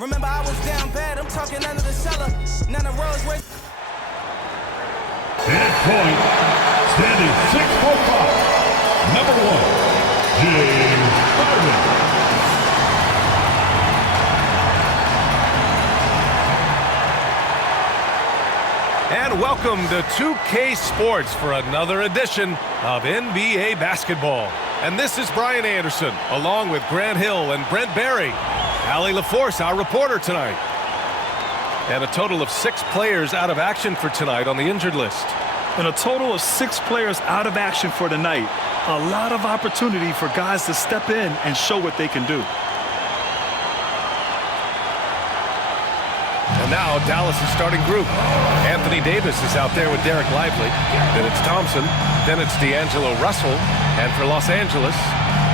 Remember, I was down bad. I'm talking under the cellar. None of Rose Royce. At point, standing 6'5", number 1, James Harden. And welcome to 2K Sports for another edition of NBA basketball. And this is Brian Anderson, along with Grant Hill and Brent Barry. Allie LaForce, our reporter tonight. And a total of 6 players out of action for tonight on the injured list. And a total of 6 players out of action for tonight. A lot of opportunity for guys to step in and show what they can do. And now Dallas' starting group. Anthony Davis is out there with Derek Lively. Then it's Thompson. Then it's D'Angelo Russell. And for Los Angeles,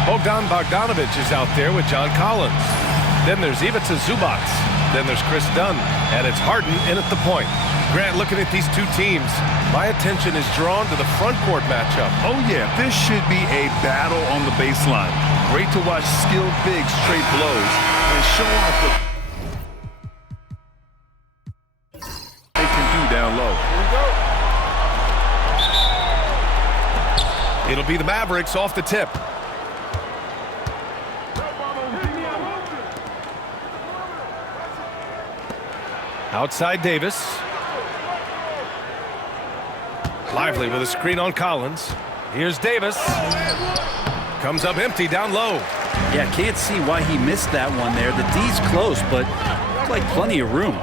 Bogdan Bogdanovic is out there with John Collins. Then there's Ivica Zubac. Then there's Chris Dunn. And it's Harden in at the point. Grant, looking at these two teams, my attention is drawn to the front court matchup. Oh, yeah, this should be a battle on the baseline. Great to watch skilled bigs trade blows and show off what they can do down low. It'll be the Mavericks off the tip. Outside Davis. Lively with a screen on Collins. Here's Davis. Comes up empty down low. Yeah, can't see why he missed that one there. The D's close, but looked like plenty of room.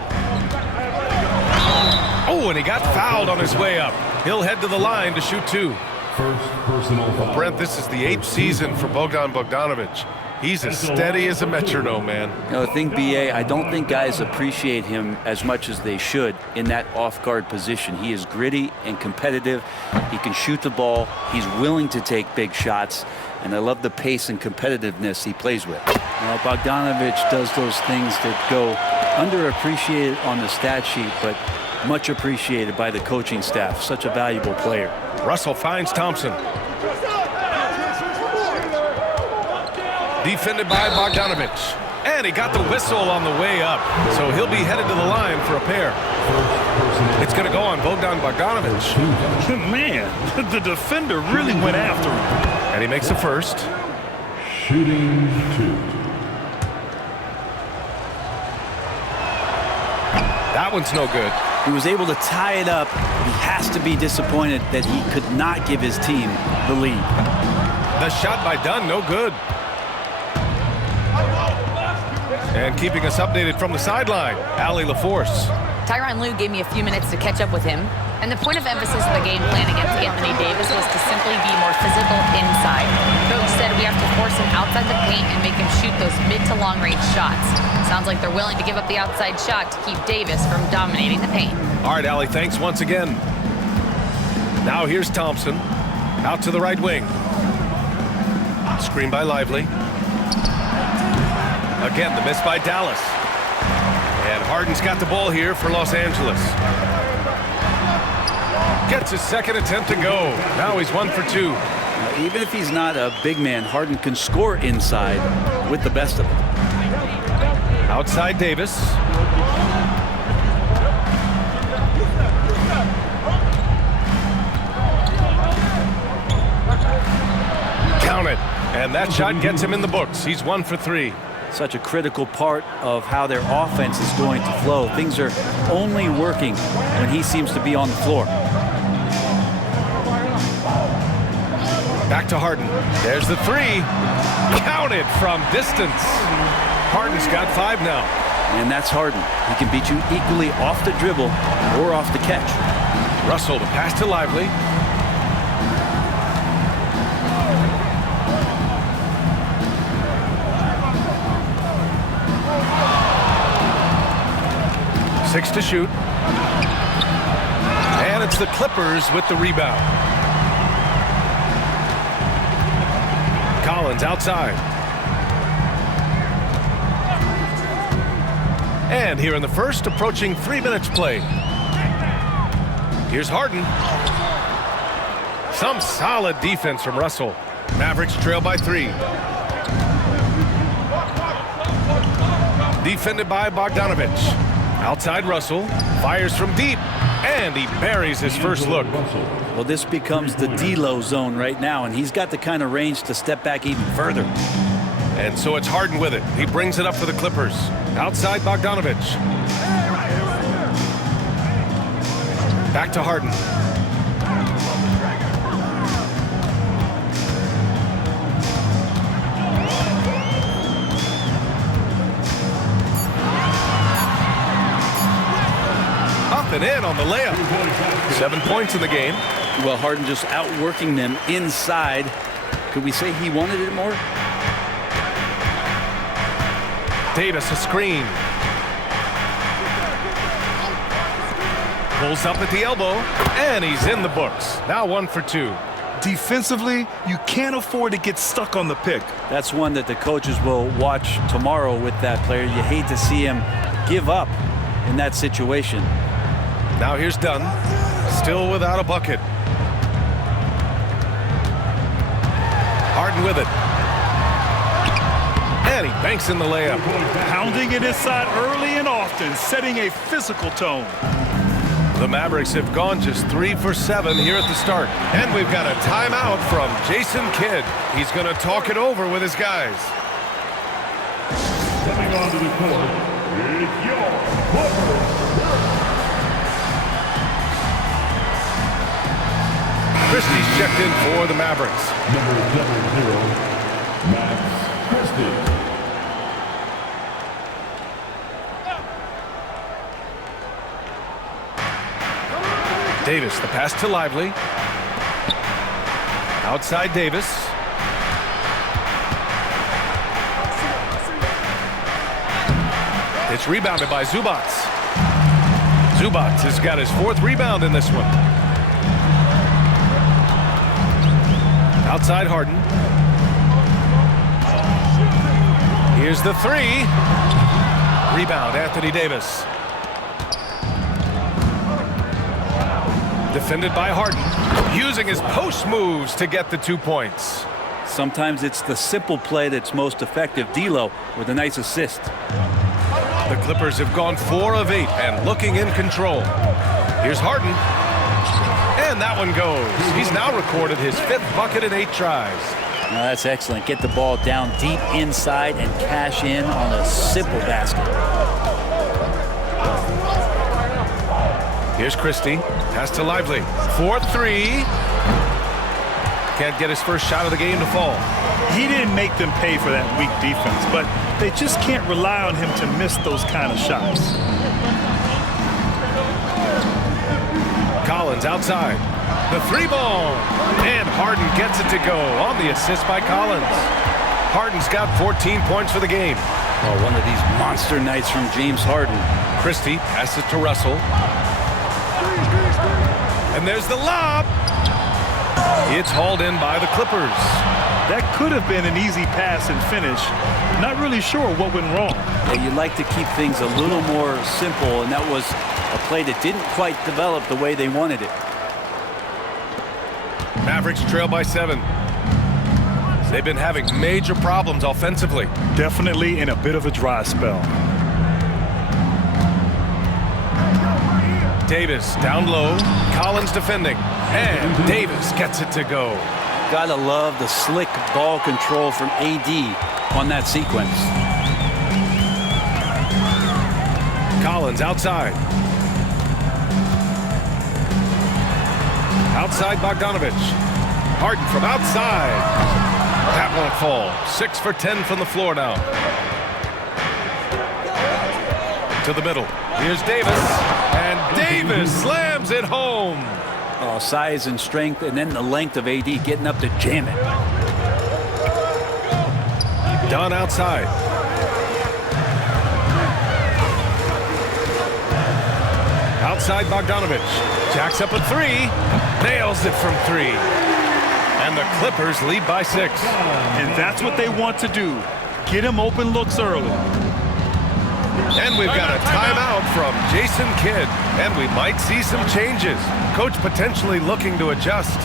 Oh, and he got fouled on his way up. He'll head to the line to shoot 2. First personal foul. Brent, this is the 8th season for Bogdan Bogdanovic. He's as steady as a metronome, man. You know, the thing, B.A., I don't think guys appreciate him as much as they should in that off-guard position. He is gritty and competitive. He can shoot the ball. He's willing to take big shots. And I love the pace and competitiveness he plays with. You know, Bogdanovic does those things that go underappreciated on the stat sheet, but much appreciated by the coaching staff. Such a valuable player. Russell finds Thompson. Defended by Bogdanovic. And he got the whistle on the way up. So he'll be headed to the line for a pair. It's going to go on Bogdan Bogdanovic. Man, the defender really went after him. And he makes the first. Shooting 2. That one's no good. He was able to tie it up. He has to be disappointed that he could not give his team the lead. The shot by Dunn, no good. And keeping us updated from the sideline, Allie LaForce. Tyronn Lue gave me a few minutes to catch up with him, and the point of emphasis of the game plan against Anthony Davis was to simply be more physical inside. Coach said we have to force him outside the paint and make him shoot those mid to long range shots. Sounds like they're willing to give up the outside shot to keep Davis from dominating the paint. All right, Allie, thanks once again. Now here's Thompson, out to the right wing. Screen by Lively. Again, the miss by Dallas. And Harden's got the ball here for Los Angeles. Gets his second attempt to go. Now he's 1 for 2. Even if he's not a big man, Harden can score inside with the best of them. Outside Davis. Count it. And that shot gets him in the books. He's 1 for 3. Such a critical part of how their offense is going to flow. Things are only working when he seems to be on the floor. Back to Harden. There's the 3. Counted from distance. Harden's got 5 now. And that's Harden. He can beat you equally off the dribble or off the catch. Russell to pass to Lively. Six to shoot. And it's the Clippers with the rebound. Collins outside. And here in the first, approaching 3 minutes played. Here's Harden. Some solid defense from Russell. Mavericks trail by 3. Defended by Bogdanovich. Outside Russell. Fires from deep. And he buries his first look. Well, this becomes the D'Lo zone right now, and he's got the kind of range to step back even further. And so it's Harden with it. He brings it up for the Clippers. Outside Bogdanovich. Back to Harden. Up and in on the layup. 7 points in the game. Well, Harden just outworking them inside. Could we say he wanted it more? Davis a screen. Pulls up at the elbow, and he's in the books. Now 1 for 2. Defensively, you can't afford to get stuck on the pick. That's one that the coaches will watch tomorrow with that player. You hate to see him give up in that situation. Now here's Dunn, still without a bucket. Harden with it. And he banks in the layup. Pounding it inside early and often, setting a physical tone. The Mavericks have gone just 3 for 7 here at the start. And we've got a timeout from Jason Kidd. He's going to talk it over with his guys. Stepping onto the court, it's your Clippers. Christie's checked in for the Mavericks. Number 00, Max Christie. Davis, the pass to Lively. Outside Davis. It's rebounded by Zubac. Zubac has got his 4th rebound in this one. Outside Harden. Here's the 3. Rebound, Anthony Davis. Defended by Harden, using his post moves to get the 2 points. Sometimes it's the simple play that's most effective. D'Lo with a nice assist. The Clippers have gone 4 of 8 and looking in control. Here's Harden. And that one goes. He's now recorded his 5th bucket in 8 tries. Now that's excellent. Get the ball down deep inside and cash in on a simple basket. Here's Christie. Pass to Lively. 4-3. Can't get his first shot of the game to fall. He didn't make them pay for that weak defense, but they just can't rely on him to miss those kind of shots. Collins outside. The 3-ball. And Harden gets it to go on the assist by Collins. Harden's got 14 points for the game. Oh, one of these monster nights from James Harden. Christie passes to Russell. And there's the lob. It's hauled in by the Clippers. That could have been an easy pass and finish. Not really sure what went wrong. Yeah, you like to keep things a little more simple, and that was a play that didn't quite develop the way they wanted it. Mavericks trail by 7. They've been having major problems offensively. Definitely in a bit of a dry spell. Davis down low. Collins defending. And Davis gets it to go. Gotta love the slick ball control from AD on that sequence. Collins outside. Outside Bogdanovich. Harden from outside. That won't fall. 6 for 10 from the floor now. To the middle. Here's Davis. And Davis slams it home. Oh, size and strength, and then the length of AD getting up to jam it. Dunn outside. Outside Bogdanovich. Jacks up a 3. Nails it from 3. And the Clippers lead by 6. And that's what they want to do. Get him open looks early. And we've got a timeout from Jason Kidd. And we might see some changes. Coach potentially looking to adjust.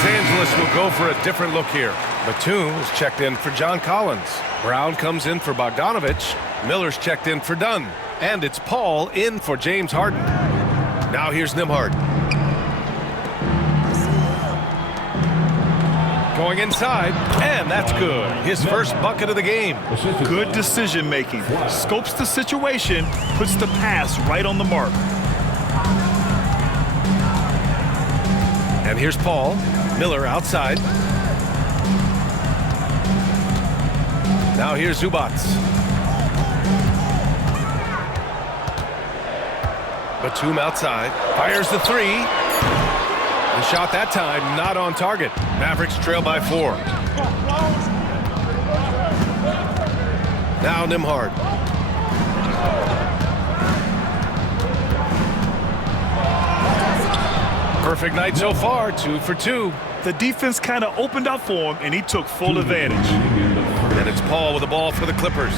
Los Angeles will go for a different look here. Batum is checked in for John Collins. Brown comes in for Bogdanovich. Miller's checked in for Dunn. And it's Paul in for James Harden. Now here's Nembhard. Going inside, and that's good. His first bucket of the game. Good decision making. Scopes the situation, puts the pass right on the mark. And here's Paul. Miller outside. Now here's Zubac. Batum outside. Fires the three. The shot that time not on target. Mavericks trail by 4. Now Nembhard. Perfect night so far, 2 for 2. The defense kind of opened up for him, and he took full advantage. And it's Paul with the ball for the Clippers.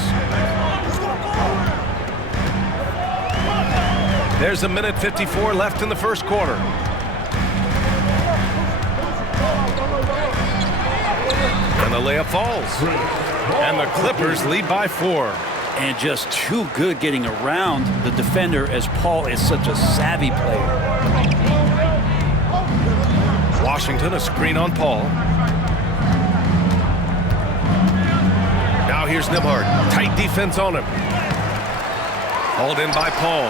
There's a minute 54 left in the first quarter. And the layup falls. And the Clippers lead by 4. And just too good getting around the defender, as Paul is such a savvy player. Washington, a screen on Paul. Now here's Nembhard. Tight defense on him. Hauled in by Paul.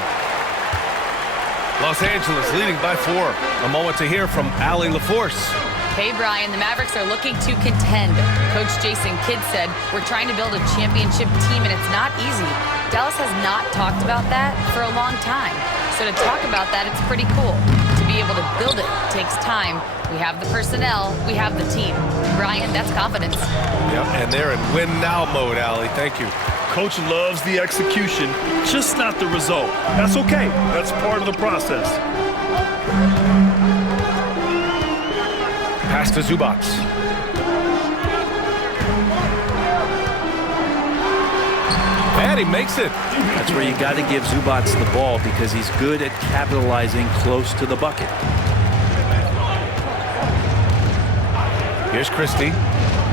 Los Angeles leading by 4. A moment to hear from Allie LaForce. Hey, Brian, the Mavericks are looking to contend. Coach Jason Kidd said, we're trying to build a championship team, and it's not easy. Dallas has not talked about that for a long time. So to talk about that, it's pretty cool. To be able to build it takes time. We have the personnel, we have the team. Brian, that's confidence. Yep, and they're in win-now mode, Allie. Thank you. Coach loves the execution, just not the result. That's okay. That's part of the process. Pass to Zubac. And he makes it. That's where you got to give Zubac the ball, because he's good at capitalizing close to the bucket. Here's Christie.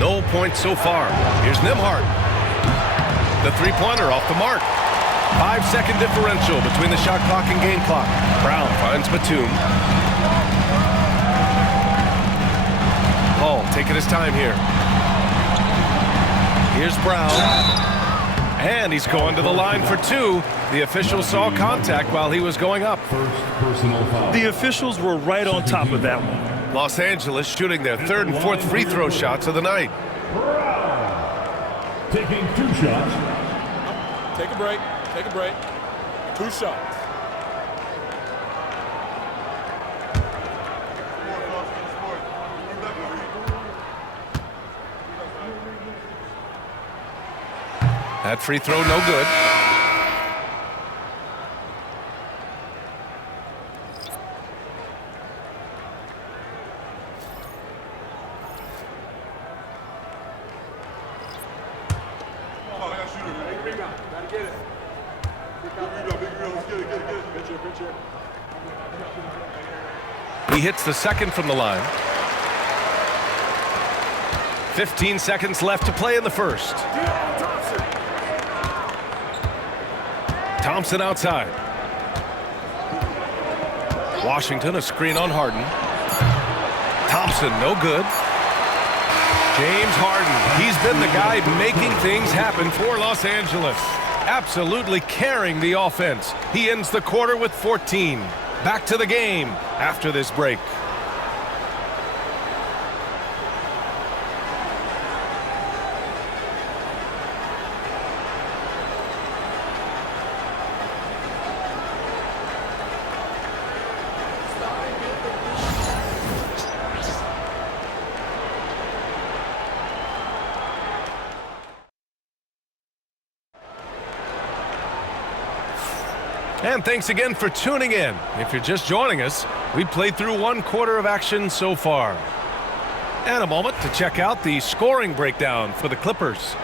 No points so far. Here's Nembhard. The three-pointer off the mark. 5-second differential between the shot clock and game clock. Brown finds Batum. Paul taking his time here. Here's Brown. And he's going to the line for 2. The official saw contact while he was going up. First personal foul. The officials were right on top of that one. Los Angeles shooting their 3rd and 4th free throw shots of the night. Brown taking 2 shots. Take a break. Take a break. 2 shots. That free throw no good. He hits the second from the line. 15 seconds left to play in the first. Thompson outside. Washington, a screen on Harden. Thompson, no good. James Harden, he's been the guy making things happen for Los Angeles. Absolutely carrying the offense. He ends the quarter with 14. Back to the game after this break. And thanks again for tuning in. If you're just joining us, we played through 1 quarter of action so far. And a moment to check out the scoring breakdown for the Clippers.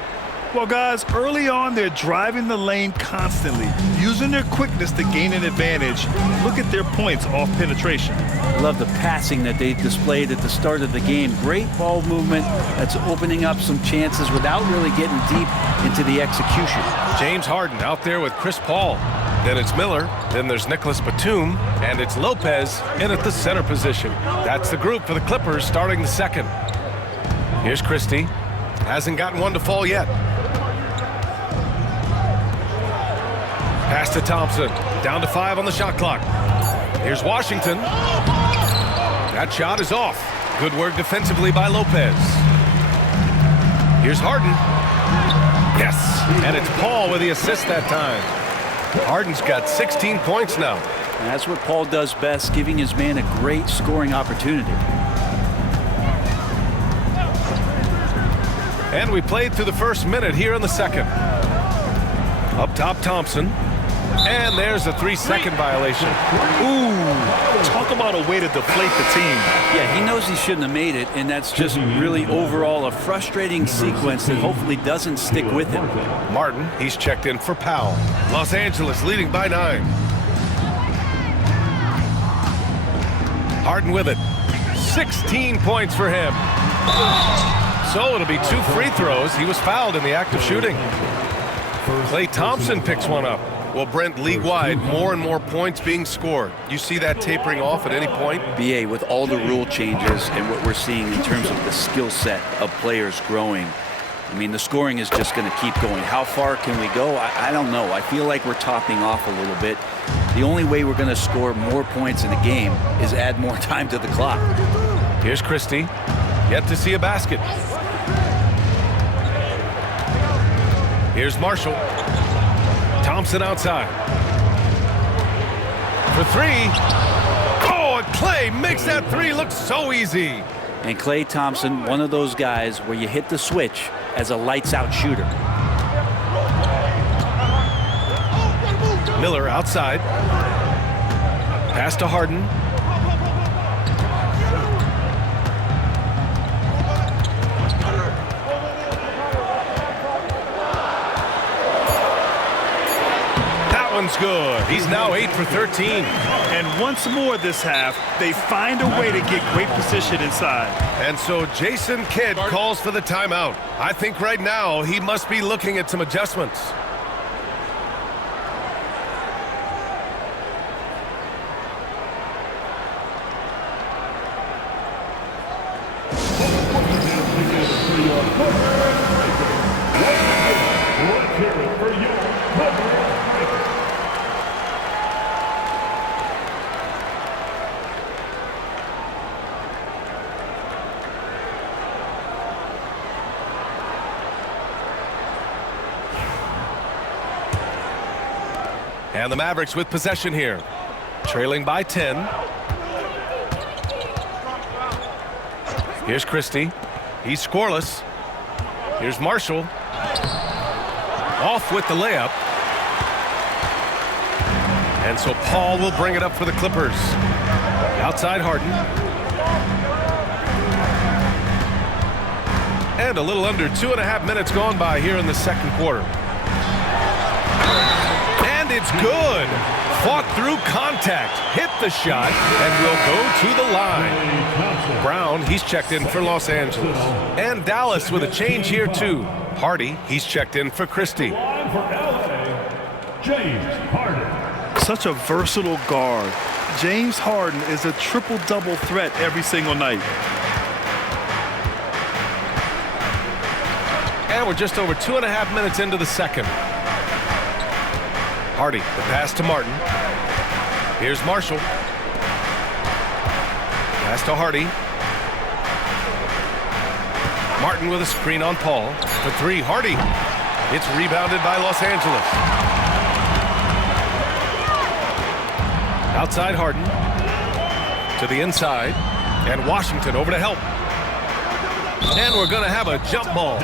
Well, guys, early on, they're driving the lane constantly, using their quickness to gain an advantage. Look at their points off penetration. I love the passing that they displayed at the start of the game. Great ball movement that's opening up some chances without really getting deep into the execution. James Harden out there with Chris Paul. Then it's Miller. Then there's Nicholas Batum. And it's Lopez in at the center position. That's the group for the Clippers starting the second. Here's Christie. Hasn't gotten one to fall yet. Pass to Thompson. Down to 5 on the shot clock. Here's Washington. That shot is off. Good work defensively by Lopez. Here's Harden. Yes. And it's Paul with the assist that time. Harden's got 16 points now. And that's what Paul does best, giving his man a great scoring opportunity. And we played through the first minute here in the second. Up top, Thompson. And there's a 3-second violation. Ooh, talk about a way to deflate the team. Yeah, he knows he shouldn't have made it, and that's just really overall a frustrating sequence that hopefully doesn't stick with him. Martin, he's checked in for Powell. Los Angeles leading by 9. Harden with it. 16 points for him. So it'll be 2 free throws. He was fouled in the act of shooting. Klay Thompson picks one up. Well, Brent, league-wide, more and more points being scored. You see that tapering off at any point? BA, with all the rule changes and what we're seeing in terms of the skill set of players growing, I mean, the scoring is just going to keep going. How far can we go? I don't know. I feel like we're topping off a little bit. The only way we're going to score more points in a game is add more time to the clock. Here's Christie. Yet to see a basket. Here's Marshall. Thompson outside. For 3. Oh, and Klay makes that 3 look so easy. And Klay Thompson, one of those guys where you hit the switch as a lights-out shooter. Miller outside. Pass to Harden. One's good. He's now 8 for 13. And once more this half, they find a way to get great position inside. And so Jason Kidd calls for the timeout. I think right now he must be looking at some adjustments. And the Mavericks with possession here. Trailing by 10. Here's Christie. He's scoreless. Here's Marshall. Off with the layup. And so Paul will bring it up for the Clippers. Outside Harden. And a little under 2.5 minutes gone by here in the second quarter. And it's good. Fought through contact, hit the shot, and will go to the line. Brown, he's checked in for Los Angeles. And Dallas with a change here too. Hardy, he's checked in for Christie. James Harden. Such a versatile guard. James Harden is a triple-double threat every single night. And we're just over 2.5 minutes into the second. Hardy, the pass to Martin. Here's Marshall. Pass to Hardy. Martin with a screen on Paul. For 3, Hardy. It's rebounded by Los Angeles. Outside Harden. To the inside. And Washington over to help. And we're going to have a jump ball.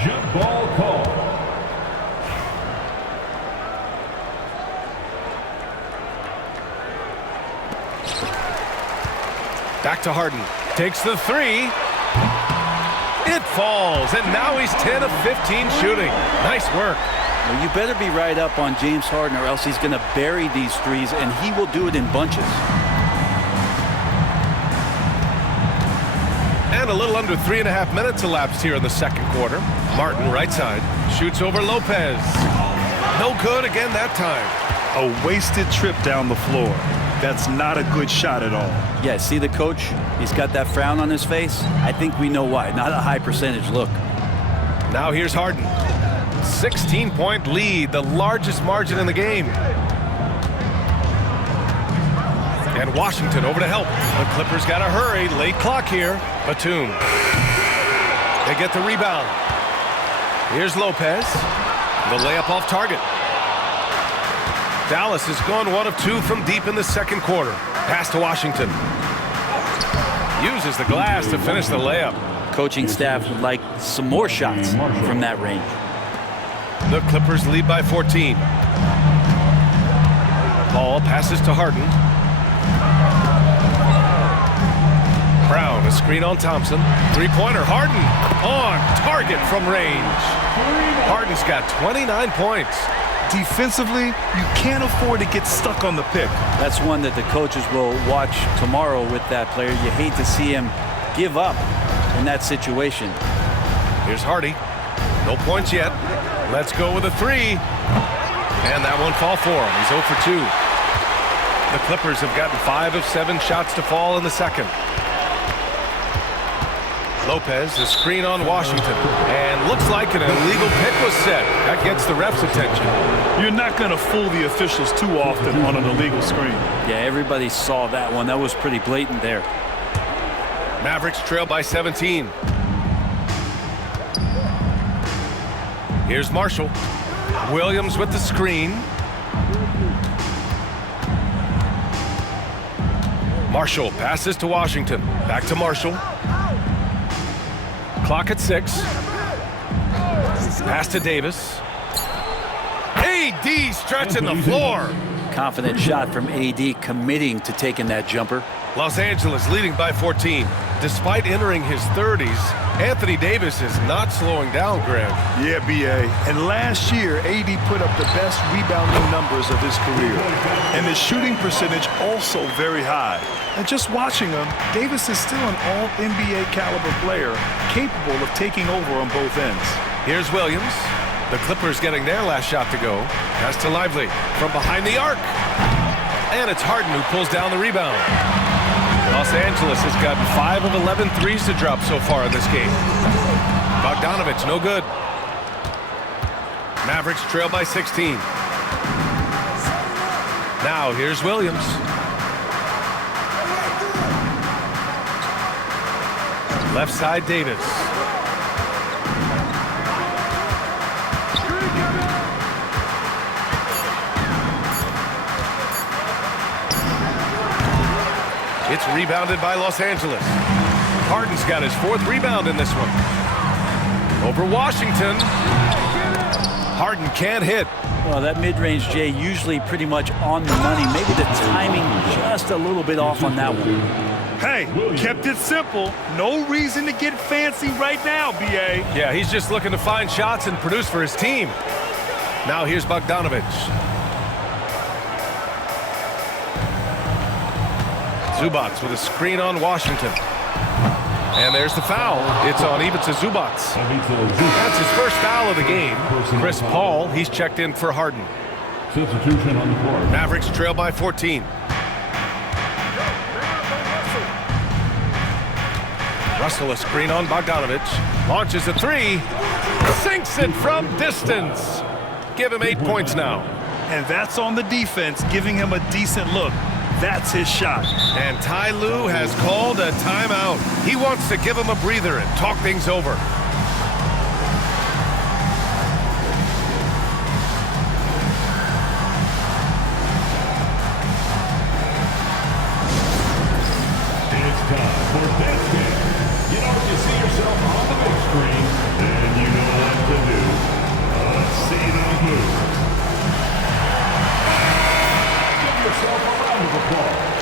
Jump ball call. Back to Harden. Takes the 3. It falls, and now he's 10 of 15 shooting. Nice work. Well, you better be right up on James Harden, or else he's going to bury these threes, and he will do it in bunches. And a little under 3.5 minutes elapsed here in the second quarter. Martin, right side, shoots over Lopez. No good again that time. A wasted trip down the floor. That's not a good shot at all. Yeah, see the coach? He's got that frown on his face. I think we know why. Not a high percentage look. Now here's Harden. 16-point lead, the largest margin in the game. And Washington over to help. The Clippers got to hurry. Late clock here. Batum. They get the rebound. Here's Lopez. The layup off target. Dallas has gone 1 of 2 from deep in the second quarter. Pass to Washington. Uses the glass to finish the layup. Coaching staff would like some more shots from that range. The Clippers lead by 14. Paul passes to Harden. Brown, a screen on Thompson. Three-pointer, Harden on target from range. Harden's got 29 points. Defensively, you can't afford to get stuck on the pick. That's one that the coaches will watch tomorrow with that player. You hate to see him give up in that situation. Here's Hardy. No points yet. Let's go with a three. And that won't fall for him. He's 0 for 2. The Clippers have gotten 5 of 7 shots to fall in the second. Lopez, a screen on Washington. And looks like an illegal pick was set. That gets the ref's attention. You're not going to fool the officials too often on an illegal screen. Yeah, everybody saw that one. That was pretty blatant there. Mavericks trail by 17. Here's Marshall. Williams with the screen. Marshall passes to Washington. Back to Marshall. Clock at 6. Pass to Davis. AD stretching the floor. Confident shot from AD, committing to taking that jumper. Los Angeles leading by 14. Despite entering his 30s, Anthony Davis is not slowing down, Greg. Yeah, B.A. And last year, AD put up the best rebounding numbers of his career. And his shooting percentage also very high. And just watching him, Davis is still an all-NBA caliber player, capable of taking over on both ends. Here's Williams. The Clippers getting their last shot to go. Pass to Lively from behind the arc. And it's Harden who pulls down the rebound. Los Angeles has gotten 5 of 11 threes to drop so far in this game. Bogdanovich, no good. Mavericks trail by 16. Now here's Williams. Left side, Davis. It's rebounded by Los Angeles. Harden's got his 4th rebound in this one. Over Washington. Harden can't hit. Well, that mid-range, Jay, usually pretty much on the money. Maybe the timing just a little bit off on that one. Hey, kept it simple. No reason to get fancy right now, B.A. Yeah, he's just looking to find shots and produce for his team. Now here's Bogdanovich. Zubac with a screen on Washington. And there's the foul. It's on Ivica Zubac. That's his first foul of the game. Chris Paul, he's checked in for Harden. Substitution on the floor. Mavericks trail by 14. Russell, a screen on Bogdanovich. Launches a three. Sinks it from distance. Give him 8 points now. And that's on the defense, giving him a decent look. That's his shot. And Ty Lue has called a timeout. He wants to give him a breather and talk things over. It's time for basket. You know, when you see yourself on the big screen, then you know what to do. Let's see them move. Give yourself a round of applause.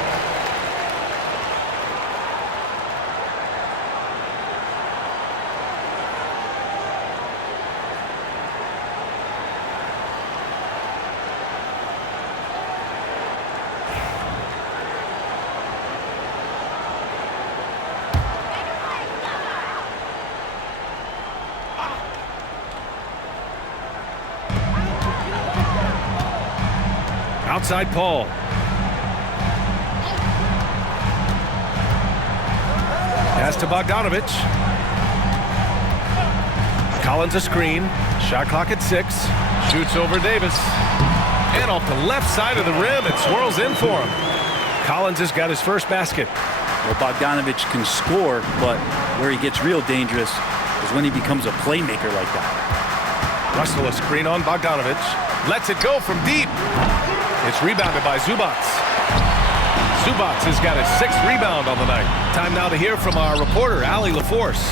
Outside Paul. Pass to Bogdanovich. Collins a screen. Shot clock at 6. Shoots over Davis. And off the left side of the rim, it swirls in for him. Collins has got his first basket. Well, Bogdanovich can score, but where he gets real dangerous is when he becomes a playmaker like that. Russell a screen on Bogdanovich. Lets it go from deep. It's rebounded by Zubac. Zubac has got his 6th rebound on the night. Time now to hear from our reporter, Allie LaForce.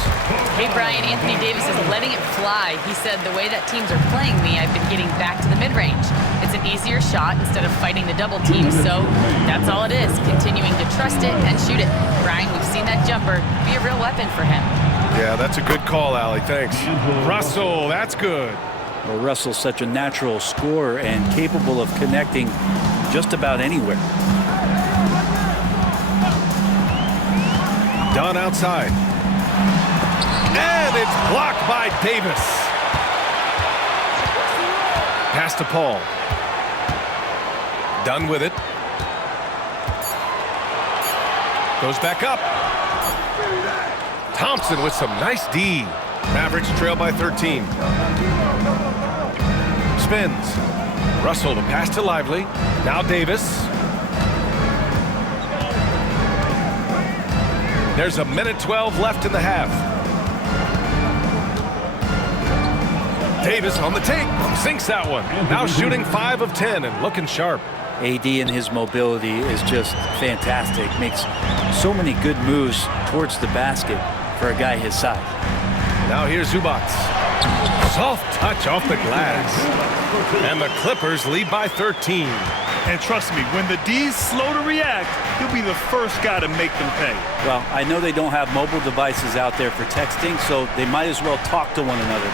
Hey, Brian, Anthony Davis is letting it fly. He said, the way that teams are playing me, I've been getting back to the mid-range. It's an easier shot instead of fighting the double team, so that's all it is, continuing to trust it and shoot it. Brian, we've seen that jumper be a real weapon for him. Yeah, that's a good call, Allie. Thanks. Russell, that's good. Well, Russell's such a natural scorer and capable of connecting just about anywhere. Dunn outside. And it's blocked by Davis. Pass to Paul. Dunn with it. Goes back up. Thompson with some nice D. Mavericks trail by 13. Spins. Russell the pass to Lively. Now Davis. There's a minute 12 left in the half. Davis on the take. Sinks that one. Now shooting 5 of 10 and looking sharp. AD and his mobility is just fantastic. Makes so many good moves towards the basket for a guy his size. Now here's Zubac. Soft touch off the glass. And the Clippers lead by 13. And trust me, when the D's slow to react, he'll be the first guy to make them pay. Well, I know they don't have mobile devices out there for texting, so they might as well talk to one another.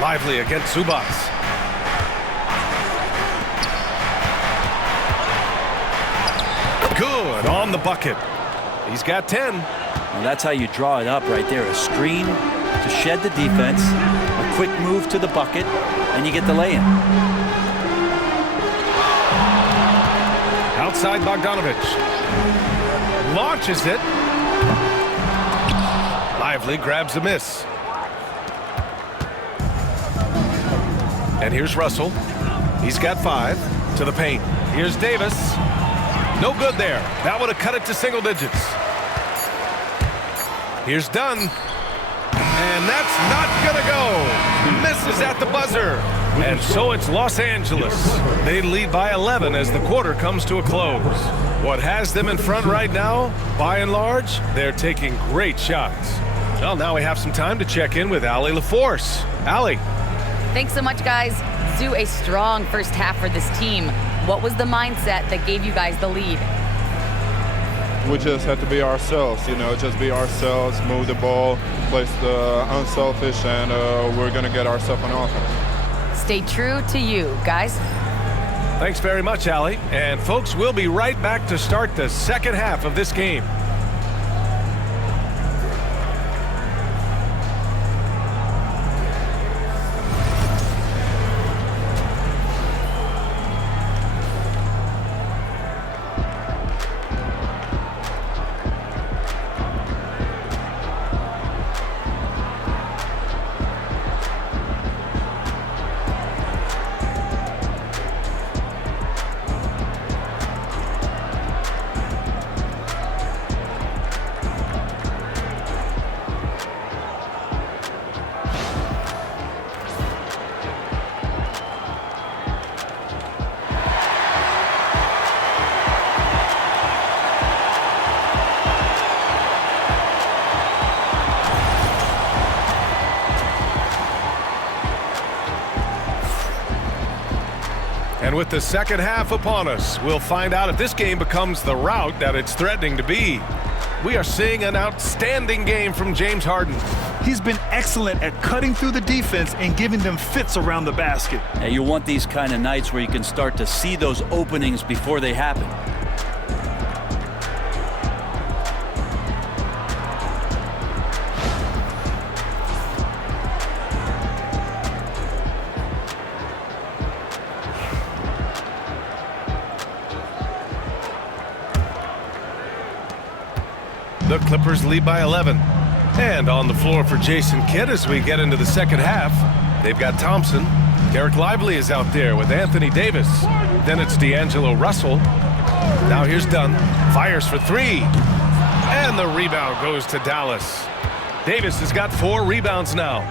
Lively against Zubac. Good on the bucket. He's got 10. Well, that's how you draw it up right there. A screen to shed the defense, a quick move to the bucket, and you get the lay-in. Outside Bogdanovich. Launches it. Lively grabs a miss. And here's Russell. He's got 5 to the paint. Here's Davis. No good there. That would have cut it to single digits. Here's Dunn. And that's not gonna go. Misses at the buzzer. And so it's Los Angeles. They lead by 11 as the quarter comes to a close. What has them in front right now, by and large, they're taking great shots. Well, now we have some time to check in with Allie LaForce. Allie. Thanks so much, guys. Zoo, a strong first half for this team. What was the mindset that gave you guys the lead? We just have to be ourselves, just be ourselves, move the ball, play unselfish, and we're going to get ourselves on offense. Stay true to you, guys. Thanks very much, Allie. And folks, we'll be right back to start the second half of this game. And with the second half upon us, we'll find out if this game becomes the rout that it's threatening to be. We are seeing an outstanding game from James Harden. He's been excellent at cutting through the defense and giving them fits around the basket. And you want these kind of nights where you can start to see those openings before they happen. The Clippers lead by 11. And on the floor for Jason Kidd as we get into the second half, they've got Thompson. Derek Lively is out there with Anthony Davis. Then it's D'Angelo Russell. Now here's Dunn. Fires for three. And the rebound goes to Dallas. Davis has got 4 rebounds now.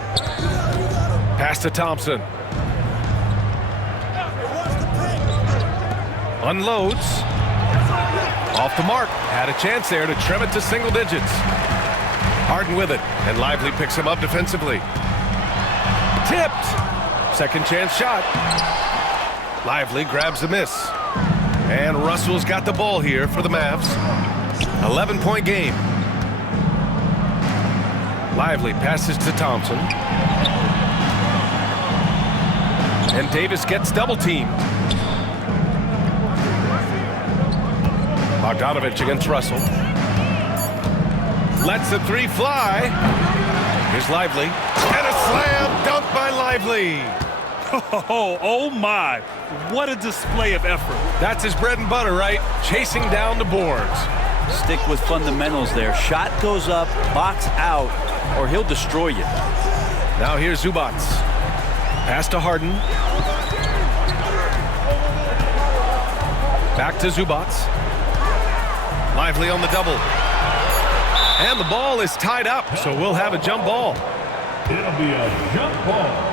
Pass to Thompson. Unloads. Off the mark. Had a chance there to trim it to single digits. Harden with it. And Lively picks him up defensively. Tipped. Second chance shot. Lively grabs the miss. And Russell's got the ball here for the Mavs. 11-point game. Lively passes to Thompson. And Davis gets double-teamed. Bogdanovich against Russell. Lets the three fly. Here's Lively. And a slam dunk by Lively. Oh my, what a display of effort. That's his bread and butter, right? Chasing down the boards. Stick with fundamentals there. Shot goes up, box out, or he'll destroy you. Now here's Zubac. Pass to Harden. Back to Zubac. Lively on the double. And the ball is tied up, so we'll have a jump ball. It'll be a jump ball.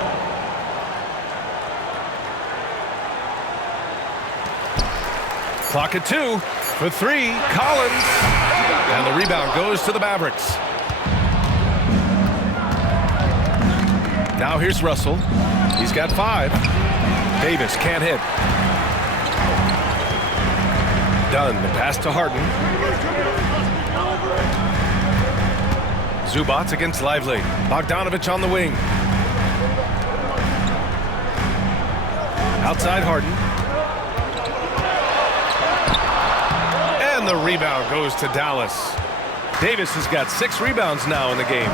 Clock at 2 for 3. Collins. And the rebound goes to the Mavericks. Now here's Russell. He's got 5. Davis can't hit. Dunn, the pass to Harden. Zubac against Lively. Bogdanovich on the wing. Outside Harden. And the rebound goes to Dallas. Davis has got 6 rebounds now in the game.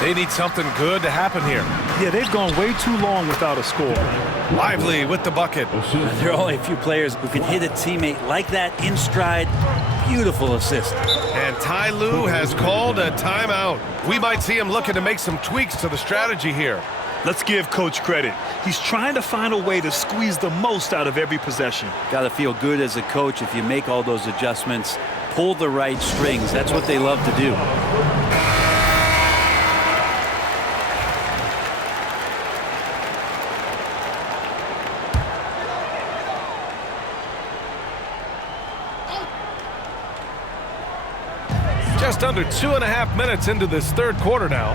They need something good to happen here. Yeah, they've gone way too long without a score. Lively with the bucket. There are only a few players who can hit a teammate like that in stride. Beautiful assist. And Ty Lue has called a timeout. We might see him looking to make some tweaks to the strategy here. Let's give Coach credit. He's trying to find a way to squeeze the most out of every possession. Got to feel good as a coach if you make all those adjustments. Pull the right strings. That's what they love to do. Just under 2.5 minutes into this third quarter now.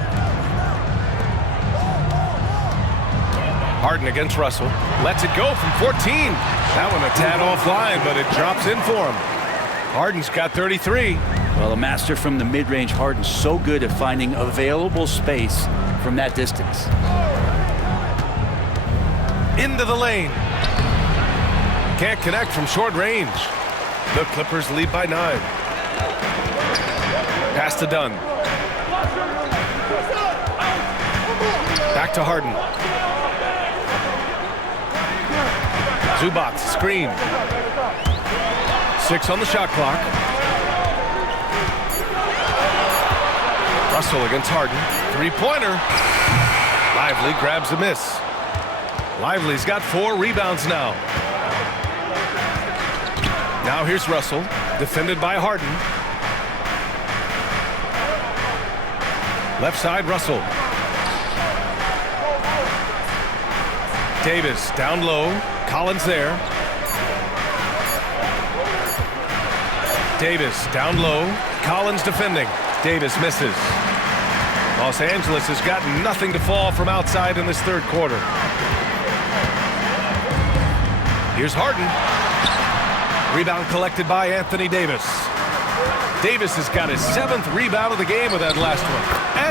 Harden against Russell. Lets it go from 14. That one a tad offline, but it drops in for him. Harden's got 33. Well, a master from the mid-range. Harden's so good at finding available space from that distance. Into the lane. Can't connect from short range. The Clippers lead by 9. Pass to Dunn. Back to Harden. Zubac, screen. 6 on the shot clock. Russell against Harden. 3-pointer. Lively grabs a miss. Lively's got 4 rebounds now. Now here's Russell, defended by Harden. Left side, Russell. Davis down low. Collins there. Davis down low. Collins defending. Davis misses. Los Angeles has got nothing to fall from outside in this third quarter. Here's Harden. Rebound collected by Anthony Davis. Davis has got his 7th rebound of the game with that last one.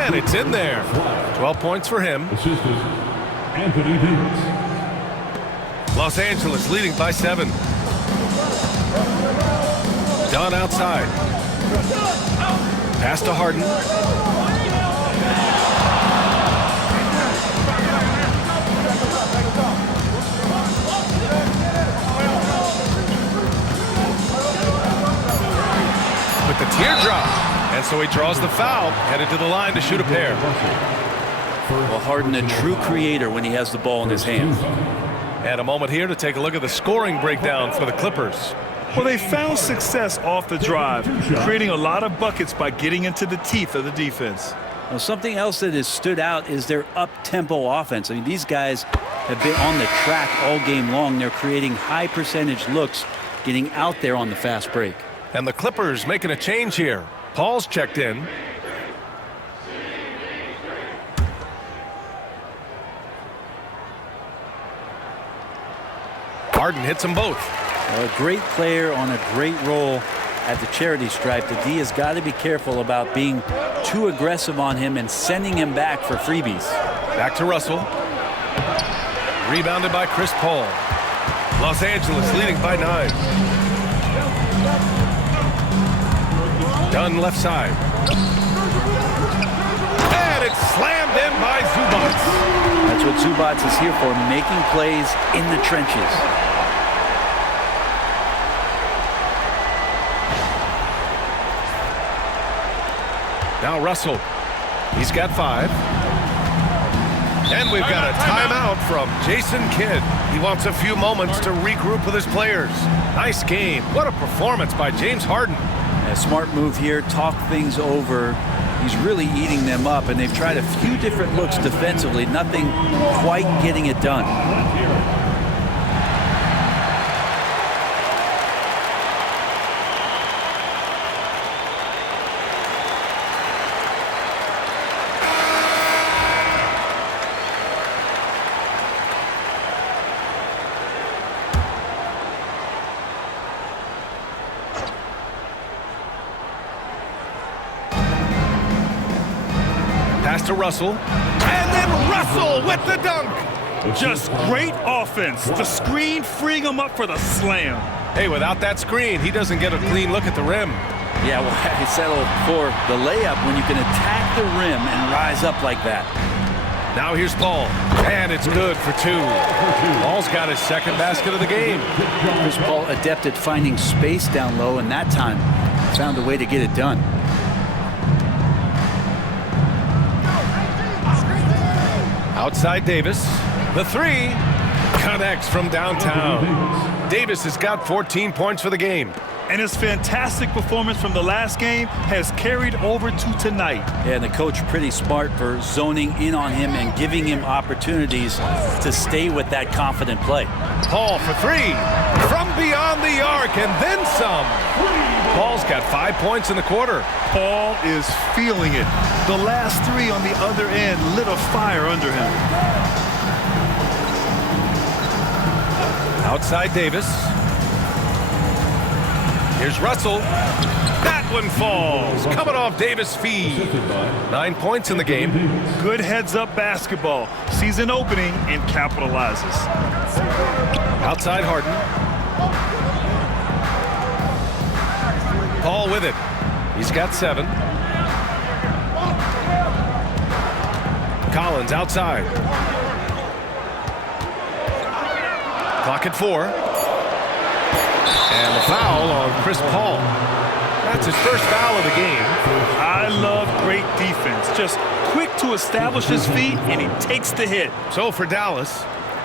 And it's in there. 12 points for him. Assistant, Anthony Davis. Los Angeles leading by 7. Dunn outside. Pass to Harden. With the teardrop. And so he draws the foul, headed to the line to shoot a pair. Well, Harden, a true creator when he has the ball in his hand. And a moment here to take a look at the scoring breakdown for the Clippers. Well, they found success off the drive, creating a lot of buckets by getting into the teeth of the defense. Well, something else that has stood out is their up-tempo offense. I mean, these guys have been on the track all game long. They're creating high-percentage looks, getting out there on the fast break. And the Clippers making a change here. Paul's checked in. Harden hits them both. A great player on a great role at the charity stripe. The D has got to be careful about being too aggressive on him and sending him back for freebies. Back to Russell. Rebounded by Chris Paul. Los Angeles leading by 9. Dunn left side. And it's slammed in by Zubac. That's what Zubac is here for, making plays in the trenches. Now Russell. He's got 5. And we've got a timeout from Jason Kidd. He wants a few moments to regroup with his players. Nice game. What a performance by James Harden. A smart move here, talk things over. He's really eating them up, and they've tried a few different looks defensively. Nothing quite getting it done. Pass to Russell. And then Russell with the dunk. Just great offense. The screen freeing him up for the slam. Hey, without that screen, he doesn't get a clean look at the rim. Yeah, well, I settled for the layup when you can attack the rim and rise up like that. Now here's Paul. And it's good for 2. Paul's got his second basket of the game. Chris Paul adept at finding space down low, and that time found a way to get it done. Outside Davis. The 3 connects from downtown. Davis has got 14 points for the game. And his fantastic performance from the last game has carried over to tonight. Yeah, and the coach pretty smart for zoning in on him and giving him opportunities to stay with that confident play. Paul for 3 from beyond the arc and then some. Paul's got 5 points in the quarter. Paul is feeling it. The last 3 on the other end lit a fire under him. Outside Davis. Here's Russell. That one falls. Coming off Davis' feed. 9 points in the game. Good heads-up basketball. Sees an opening and capitalizes. Outside Harden. Paul with it. He's got 7. Collins outside. Clock at 4. And the foul on Chris Paul. That's his first foul of the game. I love great defense. Just quick to establish his feet, and he takes the hit. So for Dallas,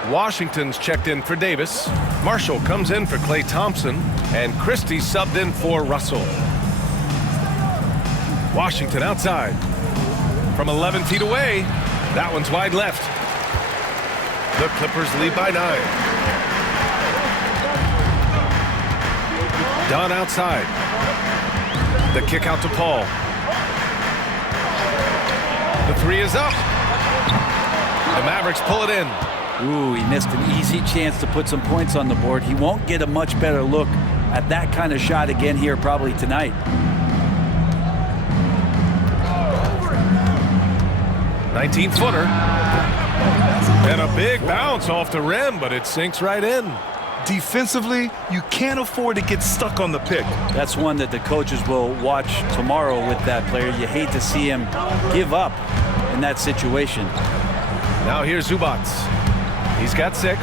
Washington's checked in for Davis. Marshall comes in for Klay Thompson. And Christie subbed in for Russell. Washington outside. From 11 feet away, that one's wide left. The Clippers lead by 9. Dunn outside. The kick out to Paul. The 3 is up. The Mavericks pull it in. Ooh, he missed an easy chance to put some points on the board. He won't get a much better look at that kind of shot again here probably tonight. 19-footer. And a big bounce off the rim, but it sinks right in. Defensively, you can't afford to get stuck on the pick. That's one that the coaches will watch tomorrow with that player. You hate to see him give up in that situation. Now here's Zubac. He's got 6.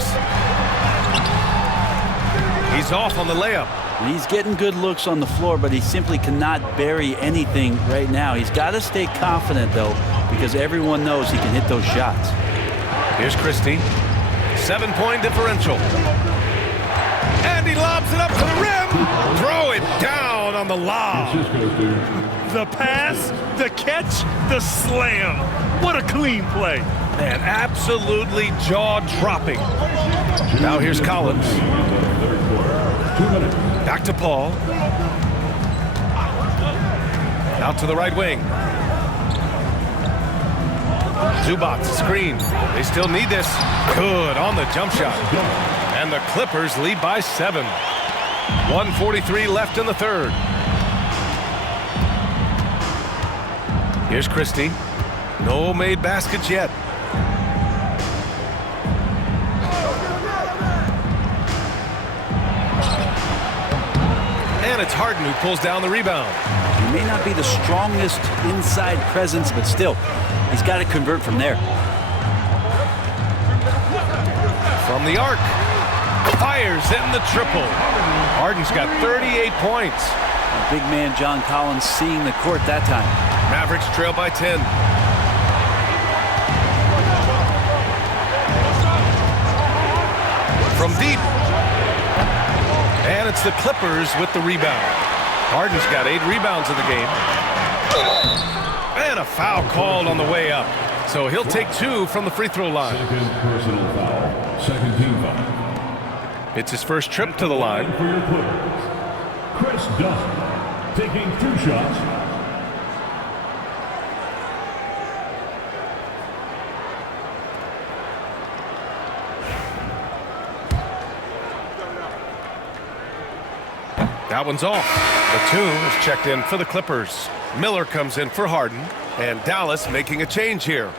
He's off on the layup. And he's getting good looks on the floor, but he simply cannot bury anything right now. He's got to stay confident, though, because everyone knows he can hit those shots. Here's Christie. 7-point differential. And he lobs it up to the rim. Throw it down on the lob. The pass, the catch, the slam. What a clean play. Man, absolutely jaw-dropping. Now here's Collins. Back to Paul. Out to the right wing. Zubac, screen. They still need this. Good on the jump shot. And the Clippers lead by 7. 1:43 left in the third. Here's Christie. No made baskets yet. And it's Harden who pulls down the rebound. He may not be the strongest inside presence, but still, he's got to convert from there. From the arc. Fires in the triple. Harden's got 38 points. Big man John Collins seeing the court that time. Mavericks trail by 10. From deep. And it's the Clippers with the rebound. Harden's got 8 rebounds in the game. And a foul called on the way up. So he'll take 2 from the free throw line. Second personal foul. Second team foul. It's his first trip to the line. For your Clippers, Chris Dunn taking 2 shots. That one's off. Batum is checked in for the Clippers. Miller comes in for Harden. And Dallas making a change here.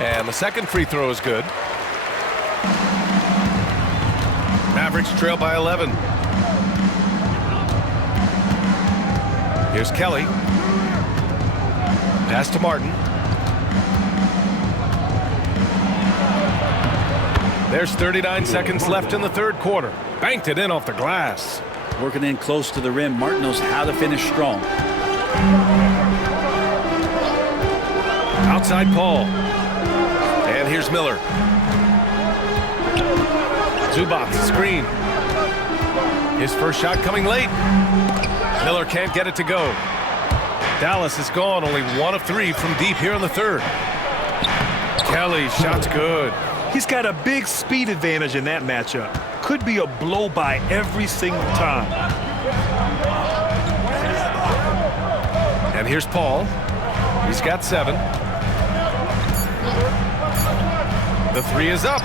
And the second free throw is good. Mavericks trail by 11. Here's Kelly. Pass to Martin. There's 39 seconds left in the third quarter. Banked it in off the glass. Working in close to the rim. Martin knows how to finish strong. Outside Paul. And here's Miller. Zubac, screen. His first shot coming late. Miller can't get it to go. Dallas is gone, only 1 of 3 from deep here in the third. Kelly, shot's good. He's got a big speed advantage in that matchup. Could be a blow by every single time. And here's Paul. He's got 7. The 3 is up.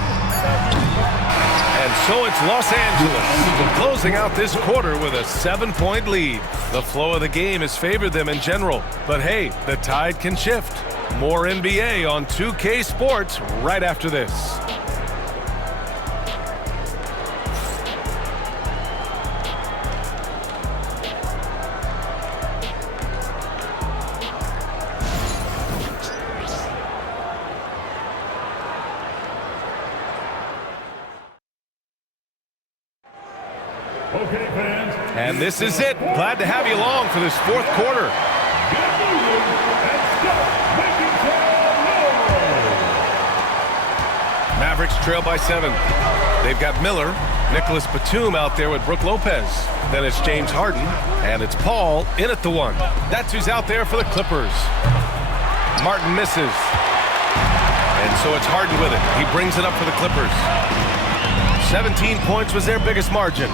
And so it's Los Angeles closing out this quarter with a 7-point lead. The flow of the game has favored them in general. But hey, the tide can shift. More NBA on 2K Sports right after this. Okay, fans. And this is it. Glad to have you along for this fourth quarter. Mavericks trail by 7. They've got Miller, Nicholas Batum out there with Brook Lopez. Then it's James Harden, and it's Paul in at the 1. That's who's out there for the Clippers. Martin misses. And so it's Harden with it. He brings it up for the Clippers. 17 points was their biggest margin.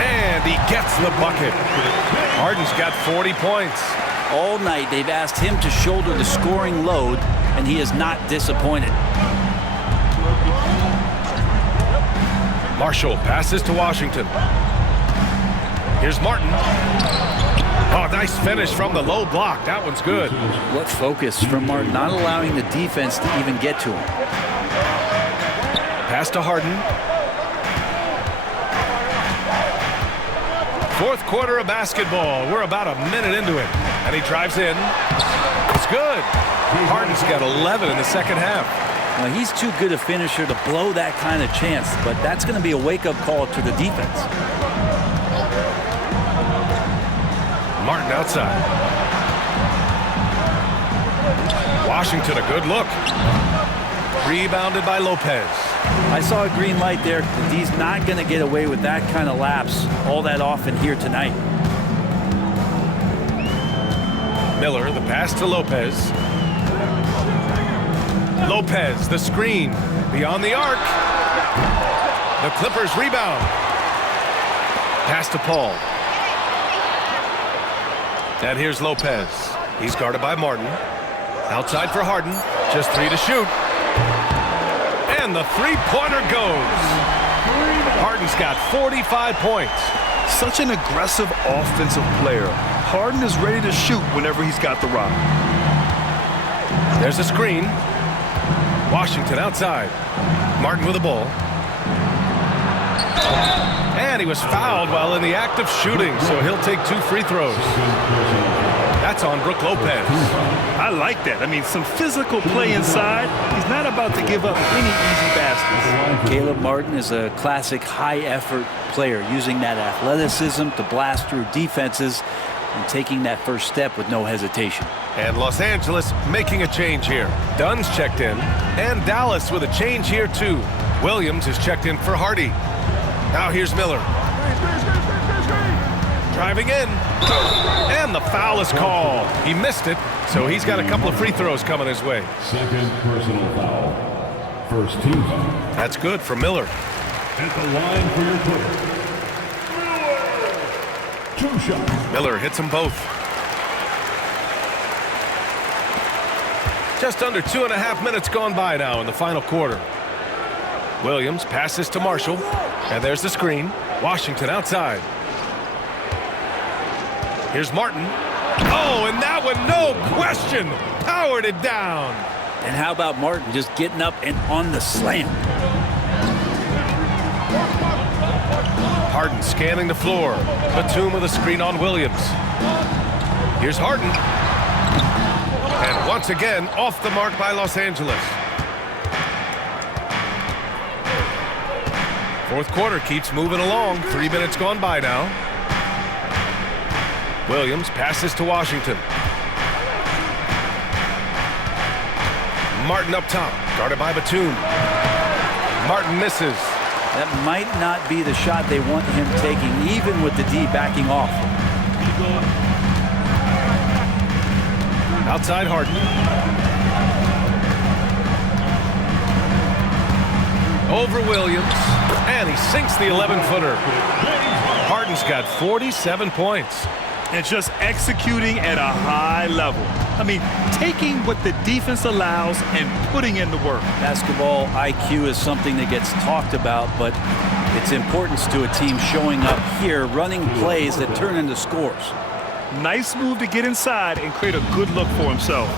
And he gets the bucket. Harden's got 40 points. All night they've asked him to shoulder the scoring load, and he is not disappointed. Marshall passes to Washington. Here's Martin. Oh, nice finish from the low block. That one's good. What focus from Martin, not allowing the defense to even get to him. Pass to Harden. Fourth quarter of basketball. We're about a minute into it. And he drives in. It's good. Harden's got 11 in the second half. Well, he's too good a finisher to blow that kind of chance, but that's going to be a wake-up call to the defense. Martin outside. Washington, a good look. Rebounded by Lopez. I saw a green light there. The D's not going to get away with that kind of lapse all that often here tonight. Miller, the pass to Lopez. Lopez, the screen, beyond the arc. The Clippers rebound. Pass to Paul. And here's Lopez. He's guarded by Martin. Outside for Harden. Just 3 to shoot. And the three-pointer goes. Harden's got 45 points. Such an aggressive offensive player. Harden is ready to shoot whenever he's got the rock. There's a screen. Washington outside. Martin with the ball. And he was fouled while in the act of shooting, so he'll take 2 free throws. That's on Brook Lopez. I like that. I mean, some physical play inside. He's not about to give up any easy baskets. Caleb Martin is a classic high-effort player, using that athleticism to blast through defenses and taking that first step with no hesitation. And Los Angeles making a change here. Dunn's checked in, and Dallas with a change here too. Williams is checked in for Hardy. Now here's Miller. Driving in, and the foul is called. He missed it, so he's got a couple of free throws coming his way. Second personal foul. First team foul. That's good for Miller. At the line for your Miller. 2 shots. Miller hits them both. Just under 2.5 minutes gone by now in the final quarter. Williams passes to Marshall, and there's the screen. Washington outside. Here's Martin. Oh, and that one, no question, powered it down. And how about Martin just getting up and on the slam? Harden scanning the floor. Batum with a screen on Williams. Here's Harden. And once again, off the mark by Los Angeles. Fourth quarter keeps moving along. 3 minutes gone by now. Williams passes to Washington. Martin up top, guarded by Batum. Martin misses. That might not be the shot they want him taking, even with the D backing off. Outside Harden. Over Williams, and he sinks the 11-footer. Harden's got 47 points. And just executing at a high level. I mean, taking what the defense allows and putting in the work. Basketball IQ is something that gets talked about, but its importance to a team showing up here, running plays that turn into scores. Nice move to get inside and create a good look for himself.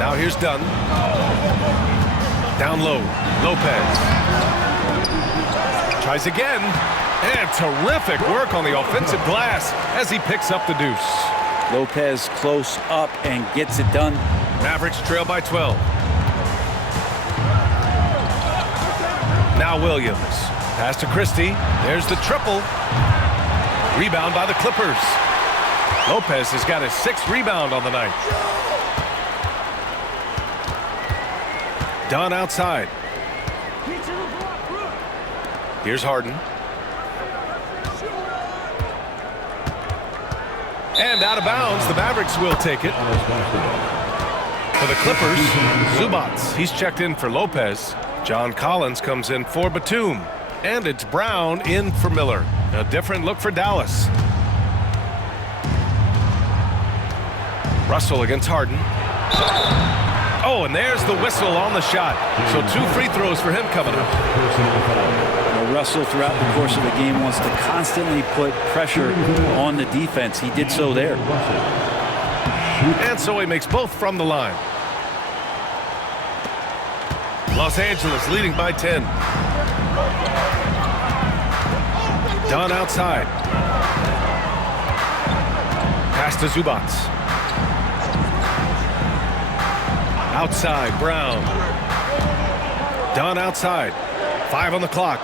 Now here's Dunn. Down low, Lopez. Tries again. And terrific work on the offensive glass as he picks up the deuce. Lopez close up and gets it done. Mavericks trail by 12. Now Williams. Pass to Christie. There's the triple. Rebound by the Clippers. Lopez has got his 6th rebound on the night. Dunn outside. Here's Harden. And out of bounds, the Mavericks will take it. For the Clippers, Zubats. He's checked in for Lopez. John Collins comes in for Batum. And it's Brown in for Miller. A different look for Dallas. Russell against Harden. Oh, and there's the whistle on the shot. So 2 free throws for him coming up. Russell, throughout the course of the game, wants to constantly put pressure on the defense. He did so there. And so he makes both from the line. Los Angeles leading by 10. Dunn outside. Pass to Zubats. Outside, Brown. Dunn outside. 5 on the clock.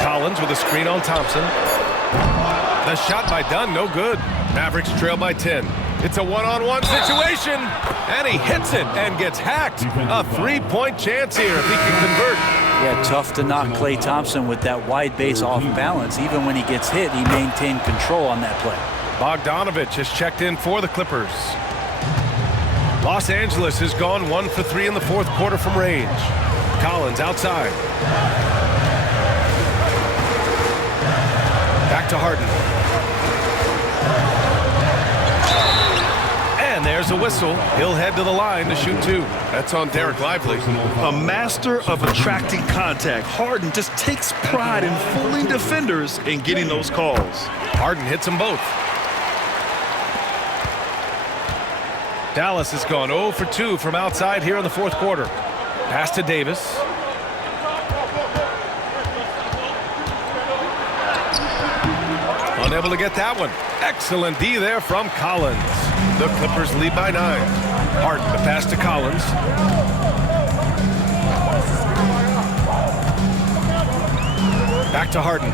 Collins with a screen on Thompson. The shot by Dunn, no good. Mavericks trail by 10. It's a one-on-one situation, and he hits it and gets hacked. A 3-point chance here if he can convert. Yeah, tough to knock Klay Thompson with that wide base off balance. Even when he gets hit, he maintained control on that play. Bogdanovich has checked in for the Clippers. Los Angeles has gone 1 for 3 in the fourth quarter from range. Collins outside. Back to Harden. And there's a whistle. He'll head to the line to shoot 2. That's on Derek Lively. A master of attracting contact. Harden just takes pride in fooling defenders and getting those calls. Harden hits them both. Dallas has gone 0 for 2 from outside here in the fourth quarter. Pass to Davis. Unable to get that one. Excellent D there from Collins. The Clippers lead by 9. Harden the pass to Collins. Back to Harden.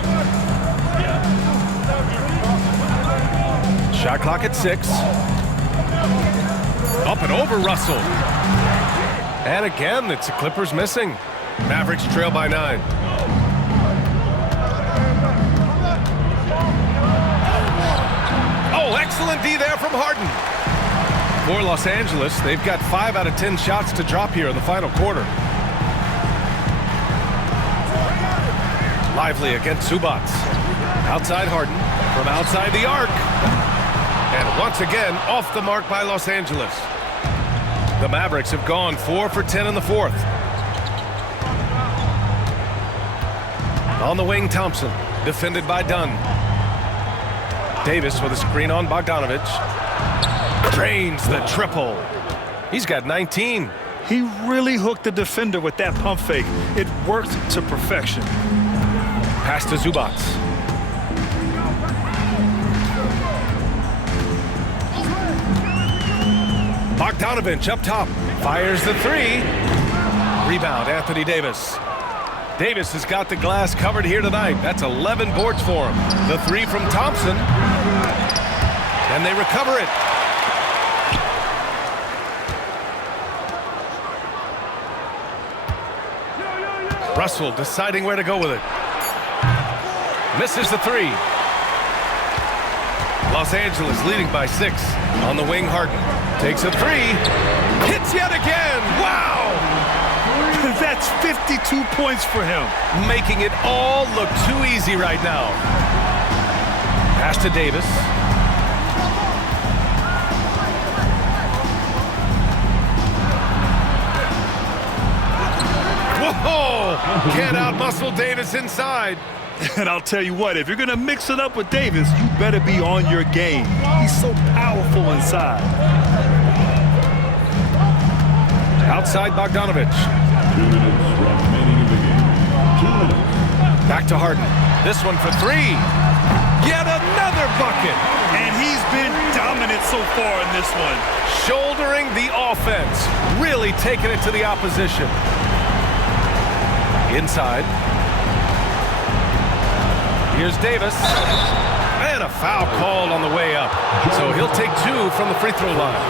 Shot clock at 6. Up and over Russell. And again, it's the Clippers missing. Mavericks trail by 9. Oh, excellent D there from Harden. For Los Angeles, they've got 5 out of 10 shots to drop here in the final quarter. Lively against Zubac. Outside Harden. From outside the arc. And once again, off the mark by Los Angeles. The Mavericks have gone 4 for 10 in the fourth. On the wing, Thompson. Defended by Dunn. Davis with a screen on Bogdanovich. Drains the triple. He's got 19. He really hooked the defender with that pump fake. It worked to perfection. Pass to Zubac. Bogdanovich up top. Fires the 3. Rebound, Anthony Davis. Davis has got the glass covered here tonight. That's 11 boards for him. The 3 from Thompson. And they recover it. Russell deciding where to go with it. Misses the 3. Los Angeles leading by 6. On the wing, Harden takes a 3. Hits yet again. Wow! That's 52 points for him. Making it all look too easy right now. Pass to Davis. Whoa! Can't outmuscle Davis inside. And I'll tell you what, if you're going to mix it up with Davis, you better be on your game. He's so powerful inside. Outside Bogdanovich. 2 minutes remaining in the game. 2 minutes. Back to Harden. This one for 3. Yet another bucket. And he's been dominant so far in this one. Shouldering the offense. Really taking it to the opposition. Inside. Here's Davis. And a foul called on the way up. So he'll take 2 from the free throw line.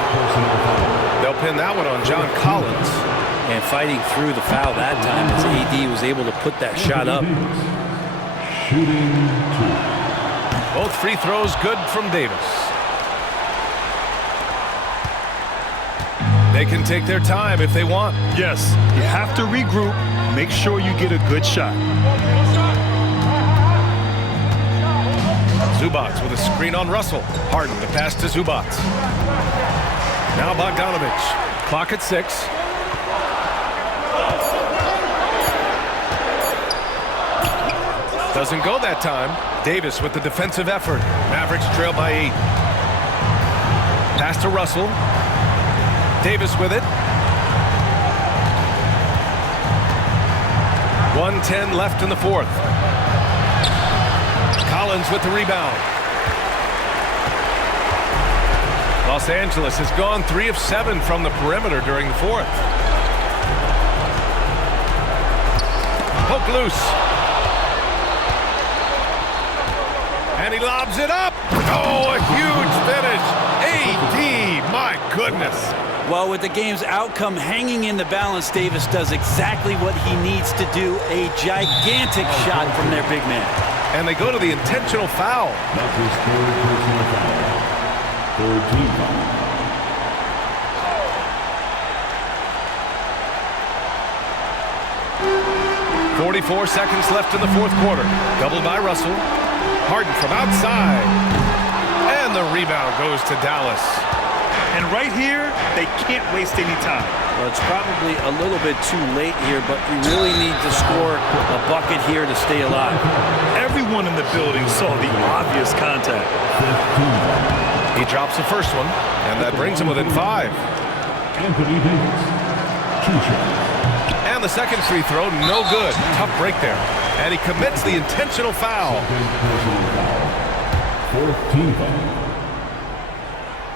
They'll pin that one on John Collins. And fighting through the foul that time as AD was able to put that shot up. Shooting 2. Both free throws good from Davis. They can take their time if they want. Yes, you have to regroup. Make sure you get a good shot. Zubac with a screen on Russell. Harden the pass to Zubac. Now Bogdanovich. Clock at 6. Doesn't go that time. Davis with the defensive effort. Mavericks trail by 8. Pass to Russell. Davis with it. 1:10 left in the fourth. Collins with the rebound. Los Angeles has gone 3 of 7 from the perimeter during the fourth. Poke loose. And he lobs it up. Oh, a huge finish. AD, my goodness. Well, with the game's outcome hanging in the balance, Davis does exactly what he needs to do. A gigantic shot from their big man. And they go to the intentional foul. That's his third personal foul. Third team foul. .44 seconds left in the fourth quarter. Doubled by Russell. Harden from outside. And the rebound goes to Dallas. And right here, they can't waste any time. Well, it's probably a little bit too late here, but you really need to score a bucket here to stay alive. Everyone in the building saw the obvious contact. He drops the first one, and that brings him within 5. Anthony Davis. 2 shots. And the second free throw, no good. Tough break there. And he commits the intentional foul. Second personal foul. Fourth team foul.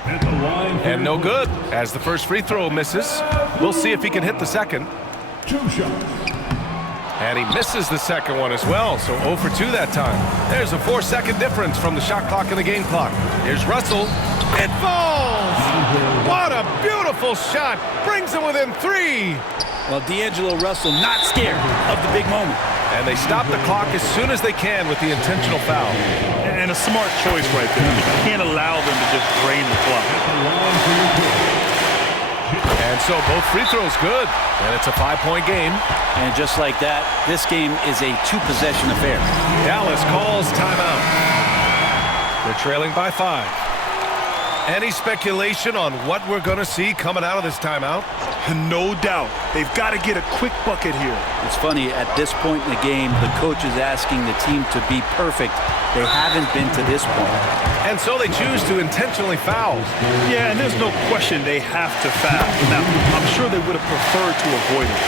At the line. And no good, as the first free throw misses. We'll see if he can hit the second. 2 shots. And he misses the second one as well, so 0 for 2 that time. There's a 4-second difference from the shot clock and the game clock. Here's Russell. It falls! What a beautiful shot! Brings him within 3. Well, D'Angelo Russell not scared of the big moment. And they stop the clock as soon as they can with the intentional foul. And a smart choice right there. You can't allow them to just drain the clock. And so both free throws good. And it's a 5-point game. And just like that, this game is a 2-possession affair. Dallas calls timeout. They're trailing by 5. Any speculation on what we're going to see coming out of this timeout? No doubt. They've got to get a quick bucket here. It's funny, at this point in the game, the coach is asking the team to be perfect. They haven't been to this point. And so they choose to intentionally foul. Yeah, and there's no question they have to foul. Now, I'm sure they would have preferred to avoid it.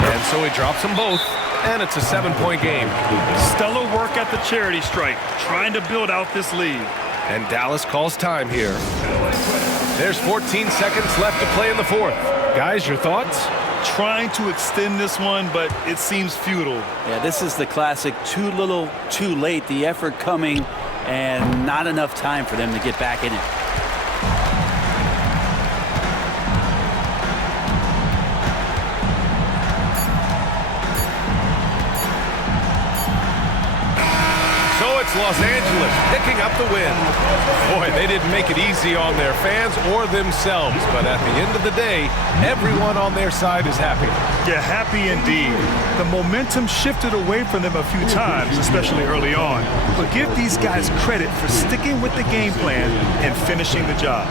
And so he drops them both, and it's a 7-point game. Stellar work at the charity stripe, trying to build out this lead. And Dallas calls time here. There's 14 seconds left to play in the fourth. Guys, your thoughts? Trying to extend this one, but it seems futile. Yeah, this is the classic too little, too late. The effort coming and not enough time for them to get back in it. Los Angeles picking up the win. Boy, they didn't make it easy on their fans or themselves, but at the end of the day, everyone on their side is happy. Yeah, happy indeed. The momentum shifted away from them a few times, especially early on. But give these guys credit for sticking with the game plan and finishing the job.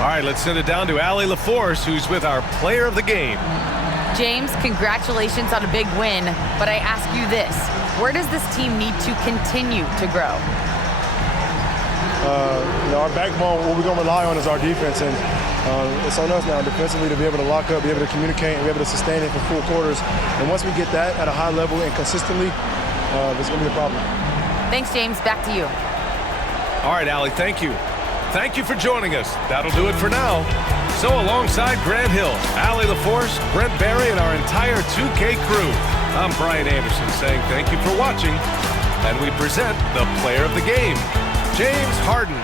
All right, let's send it down to Allie LaForce, who's with our player of the game. James, congratulations on a big win, but I ask you this. Where does this team need to continue to grow? Our backbone, what we're going to rely on is our defense, and it's on us now defensively to be able to lock up, be able to communicate, and be able to sustain it for full quarters. And once we get that at a high level and consistently, there's going to be a problem. Thanks, James. Back to you. All right, Allie, thank you. Thank you for joining us. That'll do it for now. So alongside Grant Hill, Allie LaForce, Brent Barry, and our entire 2K crew, I'm Brian Anderson saying thank you for watching, and we present the player of the game, James Harden.